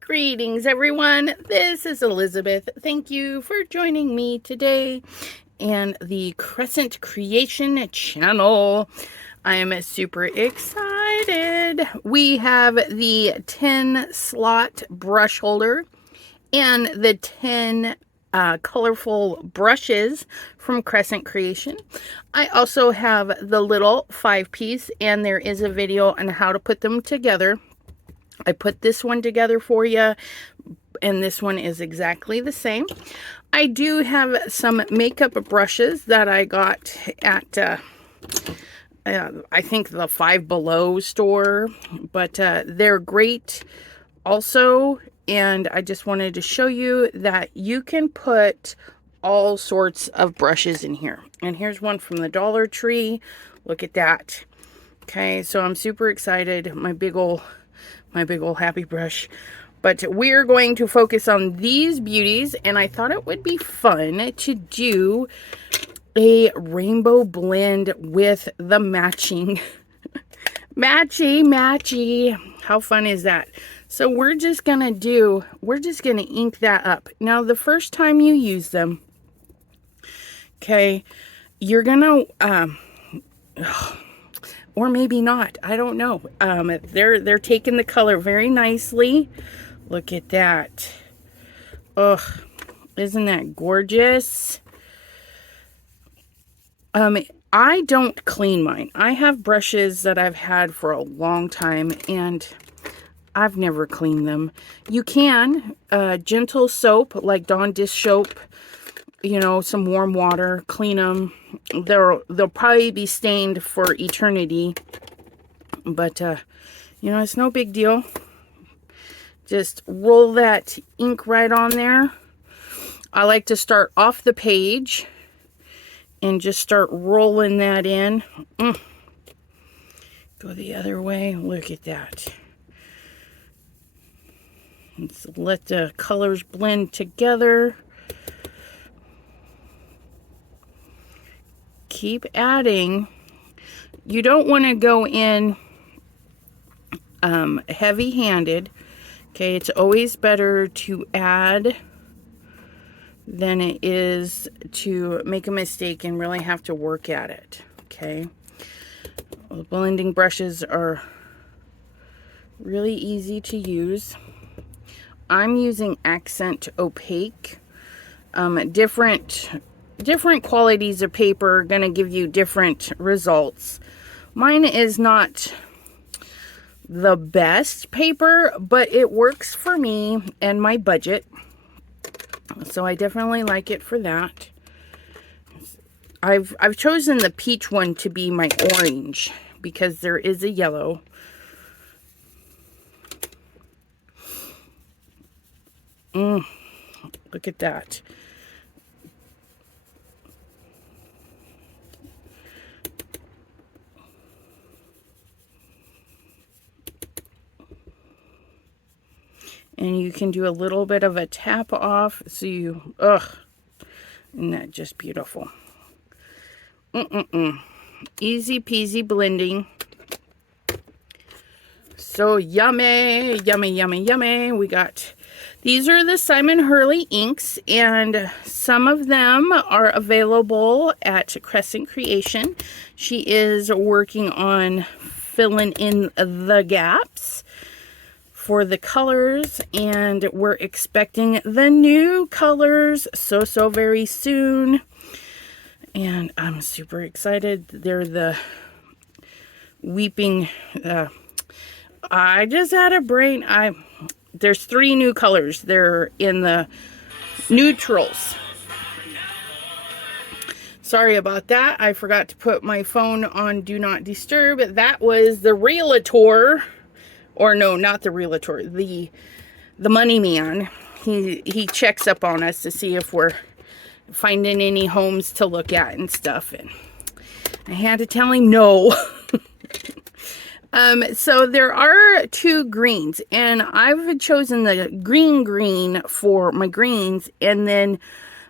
Greetings, everyone. This is Elizabeth. Thank you for joining me today and the Crescent Creation channel. I am super excited. We have the 10 slot brush holder and the 10 colorful brushes from Crescent Creation. I also have the little 5-piece, and there is a video on how to put them together. I put this one together for you, and this one is exactly the same. I do have some makeup brushes that I got at, I think the Five Below store, but they're great also, and I just wanted to show you that you can put all sorts of brushes in here. And here's one from the Dollar Tree. Look at that. Okay, so I'm super excited. My big old happy brush. But we're going to focus on these beauties, and I thought it would be fun to do a rainbow blend with the matching matchy. How fun is that? So we're just gonna ink that up. Now the first time you use them, okay, you're gonna or maybe not, I don't know. They're taking the color very nicely. Look at that. Ugh, isn't that gorgeous? I don't clean mine. I have brushes that I've had for a long time, and I've never cleaned them. You can, gentle soap, like Dawn dish soap, you know, some warm water, clean them. They'll probably be stained for eternity, but you know, it's no big deal. Just roll that ink right on there. I like to start off the page and just start rolling that in. Go the other way. Look at that. Let's let the colors blend together. Keep adding. You don't want to go in heavy-handed. Okay, it's always better to add than it is to make a mistake and really have to work at it. Okay, well, the blending brushes are really easy to use. I'm using Accent Opaque. Different qualities of paper are going to give you different results. Mine is not the best paper, but it works for me and my budget. So I definitely like it for that. I've chosen the peach one to be my orange because there is a yellow. Look at that. And you can do a little bit of a tap off, so you, isn't that just beautiful? Easy peasy blending. So yummy, yummy, yummy, yummy. We got, these are the Simon Hurley inks, and some of them are available at Crescent Creation. She is working on filling in the gaps for the colors, and we're expecting the new colors so very soon, and I'm super excited. They're the weeping, I just had a brain, there's 3 new colors. They're in the neutrals. Sorry about that. I forgot to put my phone on Do Not Disturb. That was the realtor. Or no, not the realtor, the money man. He checks up on us to see if we're finding any homes to look at and stuff. And I had to tell him no. So there are 2 greens, and I've chosen the green for my greens, and then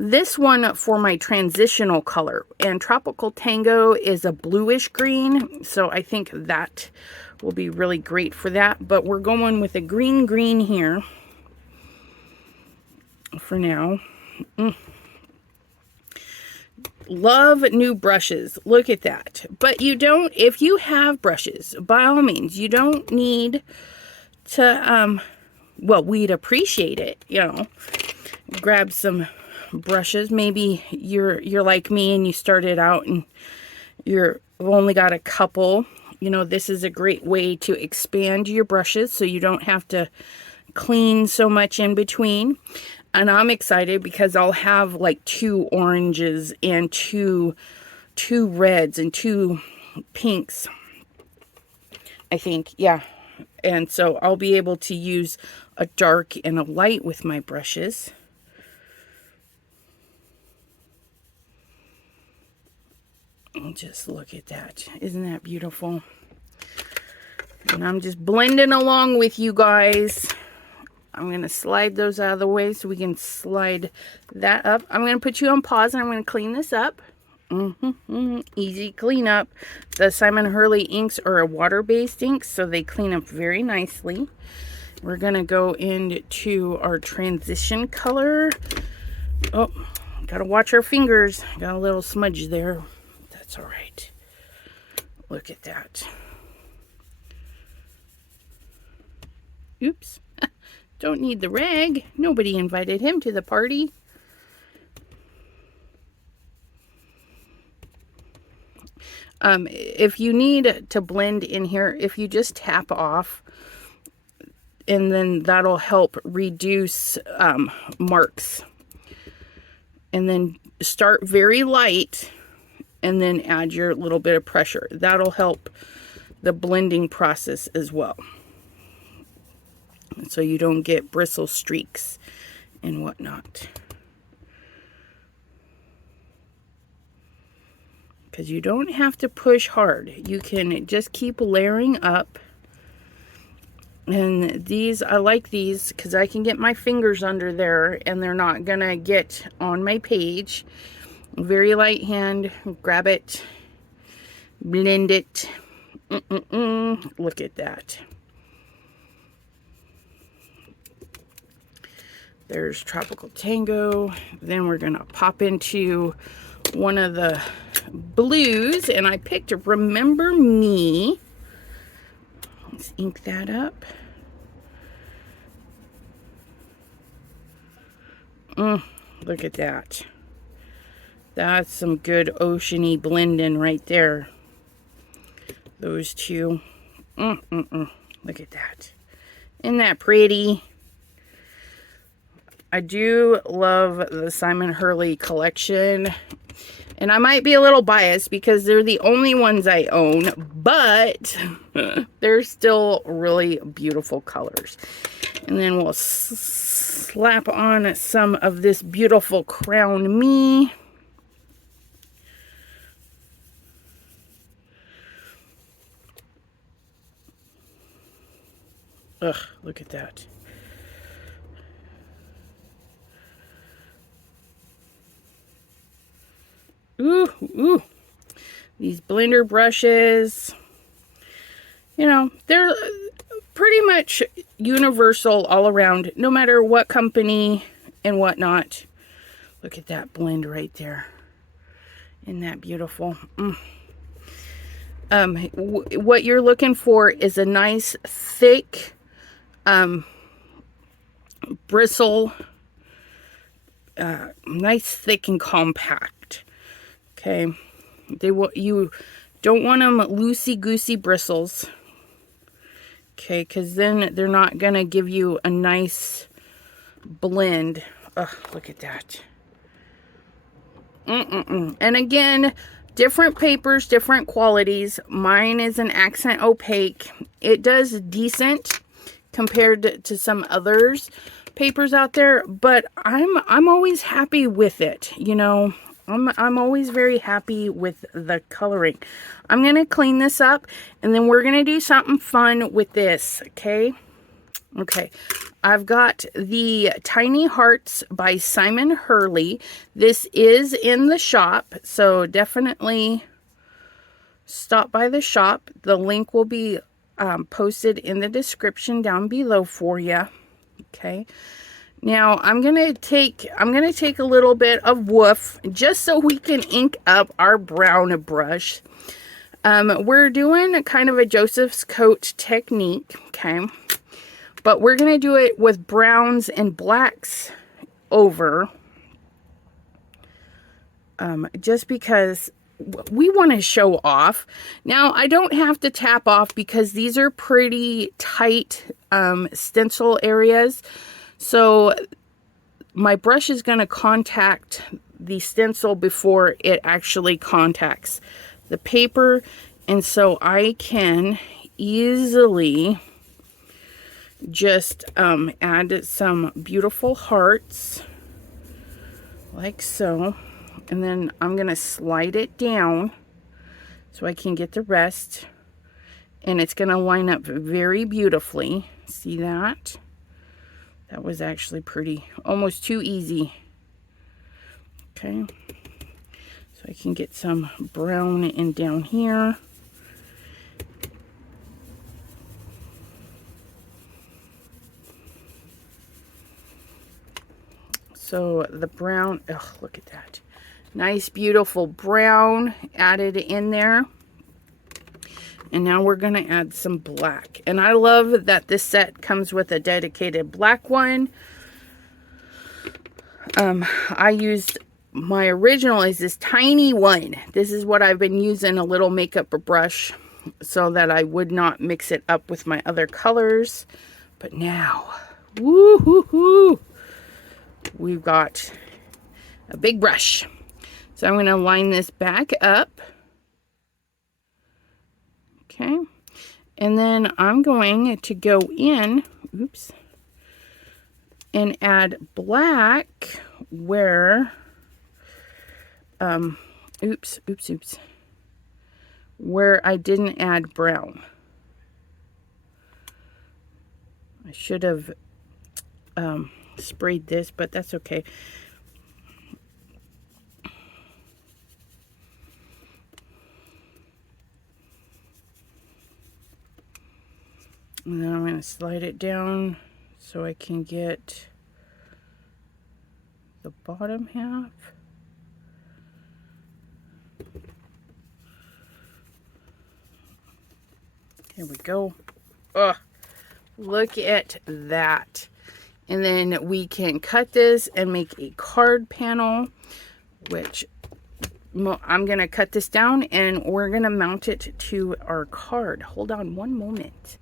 this one for my transitional color. And Tropical Tango is a bluish green, so I think that will be really great for that. But we're going with a green here for now. Love new brushes. Look at that. But you don't, if you have brushes, by all means, you don't need to, well, we'd appreciate it, you know. Grab some brushes. Maybe you're like me and you started out and you've only got a couple. You know, this is a great way to expand your brushes so you don't have to clean so much in between. And I'm excited because I'll have like 2 oranges and two reds and 2 pinks, I think. Yeah. And so I'll be able to use a dark and a light with my brushes. And just look at that. Isn't that beautiful? And I'm just blending along with you guys. I'm going to slide those out of the way so we can slide that up. I'm going to put you on pause and I'm going to clean this up. Easy cleanup. The Simon Hurley inks are a water-based ink, so they clean up very nicely. We're going to go into our transition color. Oh, got to watch our fingers. Got a little smudge there. That's all right. Look at that. Oops. Don't need the rag. Nobody invited him to the party. If you need to blend in here, if you just tap off, and then that'll help reduce marks. And then start very light, and then add your little bit of pressure. That'll help the blending process as well. So you don't get bristle streaks and whatnot. Because you don't have to push hard. You can just keep layering up. And these, I like these because I can get my fingers under there and they're not going to get on my page. Very light hand. Grab it. Blend it. Look at that. There's Tropical Tango. Then we're going to pop into one of the blues. And I picked Remember Me. Let's ink that up. Look at that. That's some good oceany blending right there. Those two. Look at that. Isn't that pretty? I do love the Simon Hurley collection. And I might be a little biased because they're the only ones I own. But they're still really beautiful colors. And then we'll slap on some of this beautiful Crown Me. Ugh, look at that. Ooh. These blender brushes, you know, they're pretty much universal all around, no matter what company and whatnot. Look at that blend right there. Isn't that beautiful? What you're looking for is a nice thick bristle, nice thick and compact. Okay, you don't want them loosey-goosey bristles. Okay, because then they're not gonna give you a nice blend. Oh, look at that. And again, different papers, different qualities. Mine is an accent opaque. It does decent compared to some others papers out there, but I'm always happy with it, you know. I'm always very happy with the coloring. I'm going to clean this up and then we're going to do something fun with this, okay? Okay. I've got the Tiny Hearts by Simon Hurley. This is in the shop, so definitely stop by the shop. The link will be posted in the description down below for you. Okay. Now I'm gonna take a little bit of woof just so we can ink up our brown brush. We're doing kind of a Joseph's coat technique, okay? But we're gonna do it with browns and blacks over, just because we want to show off. Now I don't have to tap off because these are pretty tight stencil areas. So my brush is going to contact the stencil before it actually contacts the paper. And so I can easily just add some beautiful hearts like so. And then I'm going to slide it down so I can get the rest. And it's going to line up very beautifully. See that? That was actually pretty, almost too easy. Okay. So I can get some brown in down here. So the brown, oh, look at that. Nice, beautiful brown added in there. And now we're going to add some black. And I love that this set comes with a dedicated black one. I used my original is this tiny one. This is what I've been using, a little makeup brush, so that I would not mix it up with my other colors. But now, woo-hoo-hoo, we've got a big brush. So I'm going to line this back up. Okay, and then I'm going to go in, oops, and add black where, oops, where I didn't add brown. I should have sprayed this, but that's okay. And then I'm going to slide it down so I can get the bottom half. Here we go. Oh, look at that. And then we can cut this and make a card panel, which I'm going to cut this down and we're going to mount it to our card. Hold on one moment.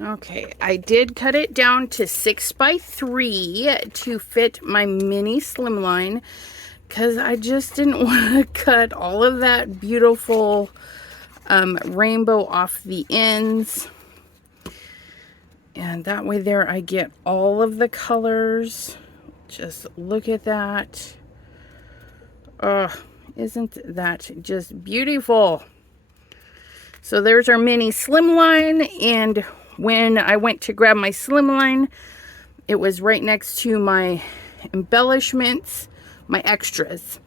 Okay, I did cut it down to 6 by 3 to fit my mini slimline because I just didn't want to cut all of that beautiful rainbow off the ends. And that way there I get all of the colors. Just look at that. Oh, isn't that just beautiful? So there's our mini slimline, and when I went to grab my slimline, it was right next to my embellishments, my extras.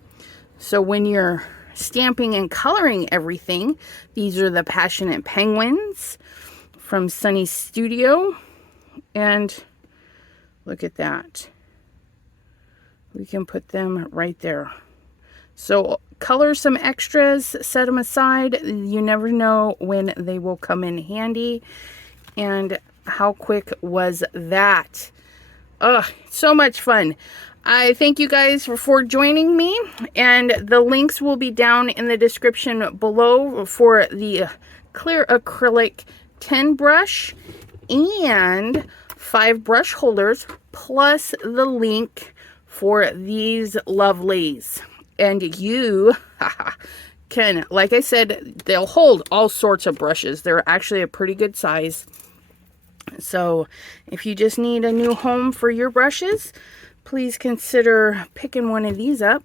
So when you're stamping and coloring everything, these are the Passionate Penguins from Sunny Studio. And look at that. We can put them right there. So color some extras, set them aside. You never know when they will come in handy. And how quick was that? Oh, so much fun. I thank you guys for joining me, and the links will be down in the description below for the clear acrylic 10 brush and 5 brush holders, plus the link for these lovelies. And you can, like I said, they'll hold all sorts of brushes. They're actually a pretty good size. So if you just need a new home for your brushes, please consider picking one of these up.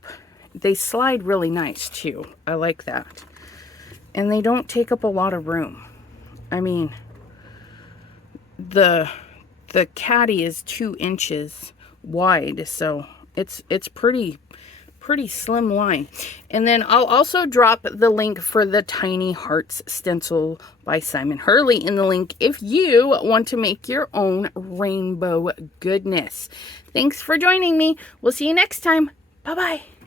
They slide really nice too. I like that. And they don't take up a lot of room. I mean, the the caddy is 2 inches wide, so it's pretty slim line. And then I'll also drop the link for the Tiny Hearts stencil by Simon Hurley in the link if you want to make your own rainbow goodness. Thanks for joining me. We'll see you next time. Bye-bye.